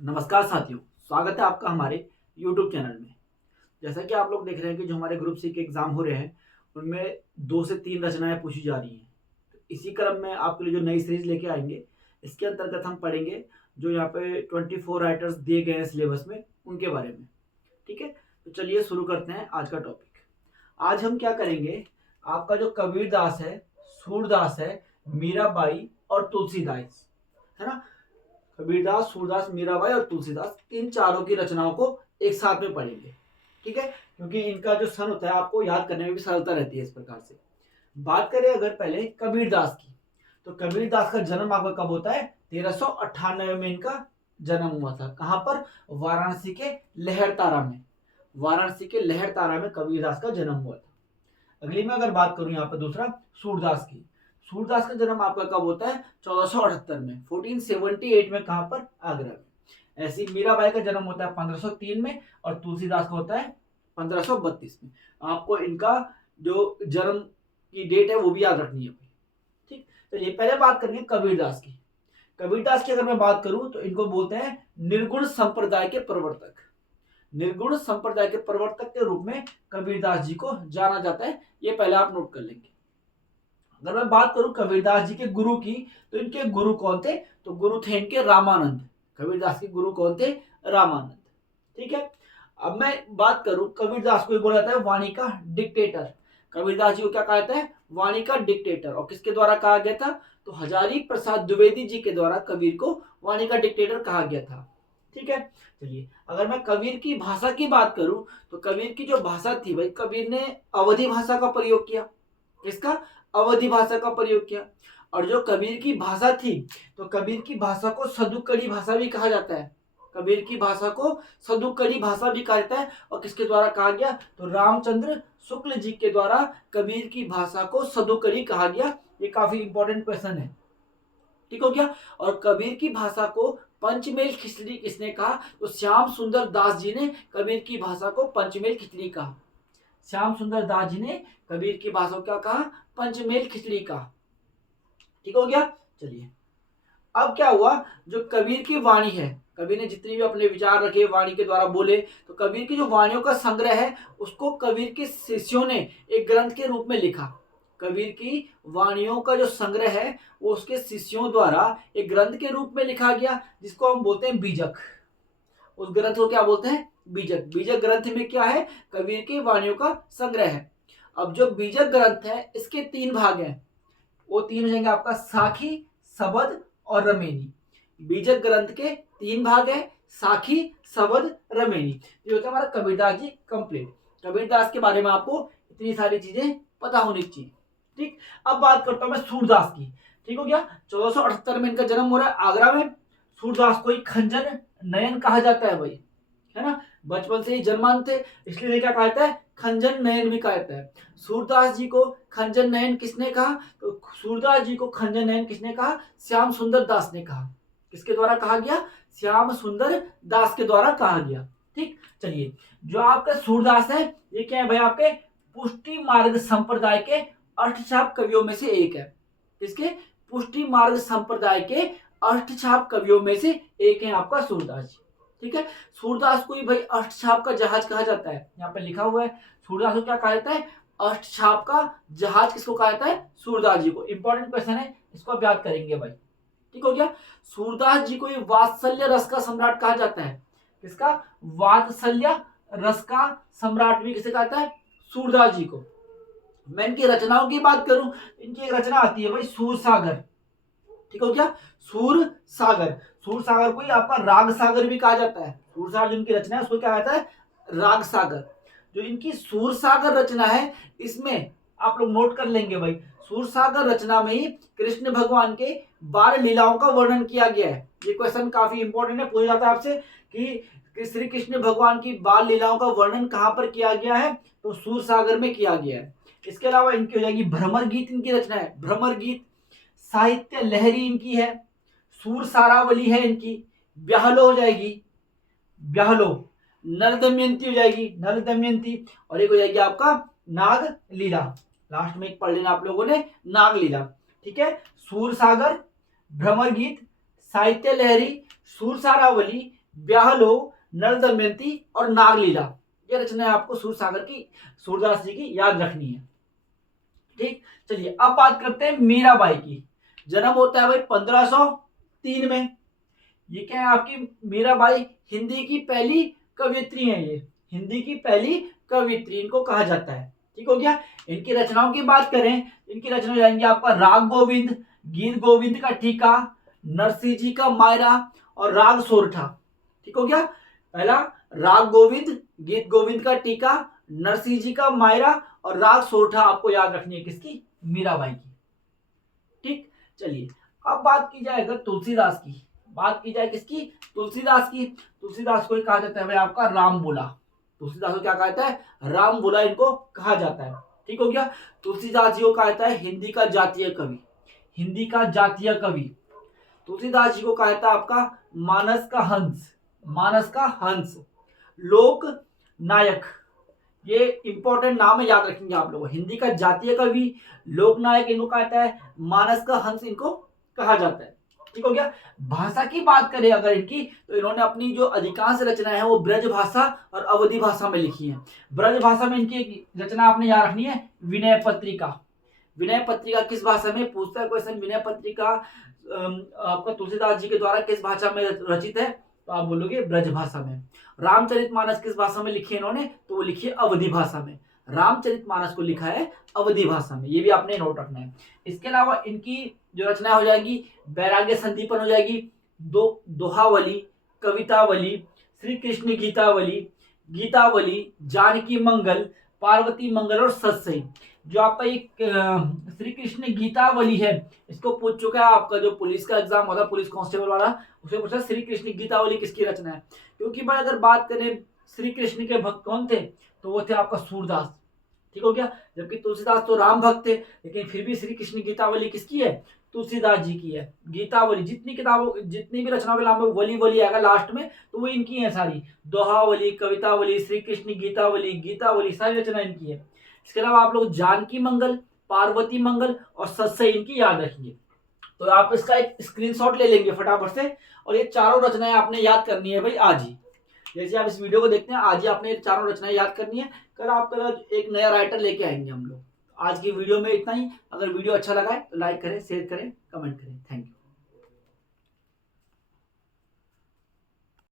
नमस्कार साथियों, स्वागत है आपका हमारे YouTube चैनल में। जैसा कि आप लोग देख रहे हैं कि जो हमारे ग्रुप सी के एग्ज़ाम हो रहे हैं, उनमें 2 से 3 रचनाएँ पूछी जा रही हैं। तो इसी क्रम में आपके लिए जो नई सीरीज़ लेके आएँगे, इसके अंतर्गत हम पढ़ेंगे जो यहाँ पे 24 राइटर्स दिए गए हैं सिलेबस में, उनके बारे में। ठीक है? तो चलिए शुरू करते हैं आज का टॉपिक। आज हम क्या करेंगे, आपका जो कबीरदास है, सूरदास है, मीराबाई और तुलसीदास, है ना? कबीरदास, सूरदास, मीराबाई और तुलसीदास, इन चारों की रचनाओं को एक साथ में पढ़ेंगे। ठीक है? क्योंकि इनका जो सन होता है आपको याद करने में भी सरलता रहती है इस प्रकार से। बात करें अगर पहले कबीरदास की, तो कबीरदास का जन्म आपका कब होता है? 1398 में इनका जन्म हुआ था। कहां पर? वाराणसी के लहरतारा में। वाराणसी के लहरतारा में कबीरदास का जन्म हुआ था। अगली में अगर बात करूं यहाँ पर दूसरा सूरदास की, सूरदास का जन्म आपका कब होता है? 1478 में, 1478 में। कहां पर? आगरा में। ऐसी मीराबाई का जन्म होता है 1503 में और तुलसीदास का होता है 1532 में। आपको इनका जो जन्म की डेट है वो भी याद रखनी है। ठीक, चलिए पहले बात करेंगे कबीरदास की। कबीरदास की अगर मैं बात करूं तो इनको बोलते हैं निर्गुण संप्रदाय के प्रवर्तक। निर्गुण संप्रदाय के प्रवर्तक के रूप में कबीरदास जी को जाना जाता है। ये पहले आप नोट कर लेंगे। अगर मैं बात करूं कबीरदास जी के गुरु की, तो इनके गुरु कौन थे? तो गुरु थे इनके रामानंद। कबीरदास के गुरु कौन थे? रामानंद। ठीक है, अब मैं बात करूं, कबीरदास को बोला जाता है वाणी का डिक्टेटर। कबीरदास जी को क्या कहा जाता है? वाणी का डिक्टेटर। और किसके द्वारा कहा गया था? तो हजारी प्रसाद द्विवेदी जी के द्वारा कबीर को वाणी का डिक्टेटर कहा गया था। ठीक है, चलिए अगर मैं कबीर की भाषा की बात करूं, तो कबीर की जो भाषा थी भाई, कबीर ने अवधी भाषा का प्रयोग किया। किसका? अवधी भाषा का प्रयोग किया। और जो कबीर की भाषा थी, तो कबीर की भाषा को सदुकड़ी भाषा भी कहा जाता है। कबीर की भाषा को सदुकड़ी भाषा भी कहा जाता है। और किसके द्वारा कहा गया? तो रामचंद्र शुक्ल जी के द्वारा कबीर की भाषा को सदुकड़ी कहा गया। ये काफी इंपॉर्टेंट क्वेश्चन है। ठीक हो गया। और कबीर की भाषा को पंचमेल खिचड़ी किसने कहा? तो श्याम सुंदर दास जी ने कबीर की भाषा को पंचमेल खिचड़ी कहा। श्याम सुंदर दास जी ने कबीर की भाषा को क्या कहा? पंचमेल खिचड़ी कहा। ठीक हो गया। चलिए अब क्या हुआ, जो कबीर की वाणी है, कबीर ने जितनी भी अपने विचार रखे वाणी के द्वारा बोले, तो कबीर की जो वाणियों का संग्रह है उसको कबीर के शिष्यों ने एक ग्रंथ के रूप में लिखा। कबीर की वाणियों का जो संग्रह है वो उसके शिष्यों द्वारा एक ग्रंथ के रूप में लिखा गया, जिसको हम बोलते हैं बीजक। उस ग्रंथ को क्या बोलते हैं? बीजक। बीजक ग्रंथ में क्या है? कबीर की वाणियों का संग्रह है। अब जो बीजक ग्रंथ है इसके 3 भाग हैं। वो 3 हो जाएंगे आपका साखी, सबद और रमेनी। बीजक ग्रंथ के 3 भाग है, साखी, सबद, रमेनी। ये होता है हमारा कबीरदास जी कंप्लीट। कबीरदास के बारे में आपको इतनी सारी चीजें पता होनी चाहिए। ठीक, अब बात करता हूं मैं सूरदास की। ठीक हो गया। 1478 में इनका जन्म हो रहा है आगरा में। सूरदास को ही खंजन नयन कहा जाता है भाई, है ना? बचपन से ही जन्मान थे, इसलिए क्या कहा जाता है? खंजन नयन भी कहा जाता है। सूरदास जी को खंजन नयन किसने कहा? तो सूरदास जी को खंजन नयन किसने कहा? श्याम सुंदर दास ने कहा। किसके द्वारा कहा गया? श्याम सुंदर दास के द्वारा कहा गया। ठीक, चलिए जो आपका सूरदास है ये क्या है भाई? आपके पुष्टि मार्ग संप्रदाय के अष्टछाप कवियों में से एक है। किसके? पुष्टि मार्ग संप्रदाय के अष्टछाप कवियों में से एक है आपका सूरदास जी। ठीक है, सूरदास को ही भाई अष्टछाप का जहाज कहा जाता है। यहाँ पे लिखा हुआ है सूरदास को क्या कहा जाता है? अष्टछाप का जहाज किसको कहा जाता है? सूरदास जी को। इंपॉर्टेंट क्वेश्चन है, इसको आप याद करेंगे भाई। ठीक हो गया। सूरदास जी को ही वात्सल्य रस का सम्राट कहा जाता है। किसका? वात्सल्य रस का सम्राट भी किसे कहा जाता है? सूरदास जी को। मैं इनकी रचनाओं की बात करूं, इनकी एक रचना आती है भाई सूरसागर। ठीक हो गया। सूर सागर। सूर सागर को ही आपका राग सागर भी कहा जाता है। सूर सागर जो इनकी रचना है उसको क्या कहता है? राग सागर। जो इनकी सूर सागर रचना है, इसमें आप लोग नोट कर लेंगे भाई, सूर सागर रचना में ही कृष्ण भगवान के बाल लीलाओं का वर्णन किया गया है। ये क्वेश्चन काफी इंपॉर्टेंट है, पूछा जाता है आपसे कि श्री कृष्ण भगवान की बाल लीलाओं का वर्णन कहां पर किया गया है? तो सूर सागर में किया गया है। इसके अलावा इनकी हो जाएगी भ्रमर गीत, इनकी रचना है भ्रमर गीत। साहित्य लहरी इनकी है। सूर सारावली है इनकी। ब्याहलो हो जाएगी, ब्याहलो। नर दमयंती हो जाएगी, नर दमयंती। और एक हो जाएगी आपका नाग लीला। लास्ट में एक पढ़ लेना आप लोगों ने, नाग लीला। ठीक है, सूर सागर, भ्रमर गीत, साहित्य लहरी, सूर सारावली, ब्याह लो, नल दमयंती और नागलीला, ये रचनाएं आपको सूरदास जी की याद रखनी है। ठीक, चलिए अब बात करते हैं मीराबाई की। जन्म होता है भाई 1503 में। ये क्या है आपकी मीराबाई हिंदी की पहली कवियत्री है। ये हिंदी की पहली कवियत्री इनको कहा जाता है। ठीक हो गया। इनकी रचनाओं की बात करें, इनकी रचना जाएंगे आपका राग गोविंद, गीत गोविंद का ठीका, नरसिंह जी का मायरा और राग सोरठा। ठीक हो गया। पहला राग गोविंद, गीत गोविंद का टीका, नरसिंह जी का मायरा और राग सोरठा आपको याद रखनी है किसकी? मीराबाई की। ठीक, चलिए अब बात की जाए अगर तुलसीदास की, बात की जाए किसकी? तुलसीदास की। तुलसीदास को कहा जाता है भाई आपका राम बोला। तुलसीदास को क्या कहता है? राम बोला इनको कहा जाता है। ठीक हो गया। तुलसीदास जी को कहा जाता है हिंदी का जातीय कवि। हिंदी का जातीय कवि। तुलसीदास जी को कहा जाता है आपका मानस का हंस। मानस का हंस। लोक नायक, ये इंपॉर्टेंट नाम है, याद रखेंगे आप लोग। हिंदी का जातीय कवि, लोकनायक इनको कहा जाता है, मानस का हंस इनको कहा जाता है। ठीक हो गया। भाषा की बात करें अगर इनकी, तो इन्होंने अपनी जो अधिकांश रचनाएं हैं वो ब्रज भाषा और अवधि भाषा में लिखी है। ब्रज भाषा में इनकी एक रचना आपने याद रखनी है, विनय पत्रिका। विनय पत्रिका किस भाषा में? पूछता है क्वेश्चन। विनय पत्रिका आपका तुलसीदास जी के द्वारा किस भाषा में रचित है? तो आप बोलोगे ब्रज भाषा में। रामचरितमानस किस भाषा में लिखी है इन्होंने? तो वो लिखी है अवधि भाषा में। रामचरितमानस को लिखा है अवधि भाषा में, ये भी आपने नोट रखना है। इसके अलावा इनकी जो रचना हो जाएगी, वैराग्य संदीपन हो जाएगी, दोहावली, कवितावली, श्री कृष्ण गीतावली, गीतावली, जानकी मंगल, पार्वती मंगल और सत्सई। जो आपका एक श्री कृष्ण गीतावली है, इसको पूछ चुका है आपका जो पुलिस का एग्जाम होता है, पुलिस कांस्टेबल वाला, उसे पूछा श्री कृष्ण गीतावली किसकी रचना है। क्योंकि भाई अगर बात करें श्री कृष्ण के भक्त कौन थे, तो वो थे आपका सूरदास। ठीक हो गया। जबकि तुलसीदास तो राम भक्त थे, लेकिन फिर भी श्री कृष्ण गीतावली किसकी है? तुलसीदास जी की है। गीतावली जितनी किताबों, जितनी भी रचनाओं के नाम में वली वली आएगा लास्ट में, तो वो इनकी है सारी। दोहावली, कवितावली, श्री कृष्ण गीतावली, गीतावली, सारी रचना इनकी है। इसके अलावा आप लोग जानकी मंगल, पार्वती मंगल और सत्सई इनकी याद रखेंगे। तो आप इसका एक स्क्रीनशॉट ले लेंगे फटाफट से, और ये चारों रचनाएं आपने याद करनी है भाई आज ही। जैसे आप इस वीडियो को देखते हैं, आज ही आपने चारों रचनाएं याद करनी है। कल आपका एक नया राइटर लेके आएंगे हम लोग। आज की वीडियो में इतना ही। अगर वीडियो अच्छा लगा है तो लाइक करें, शेयर करें, कमेंट करें। Thank you.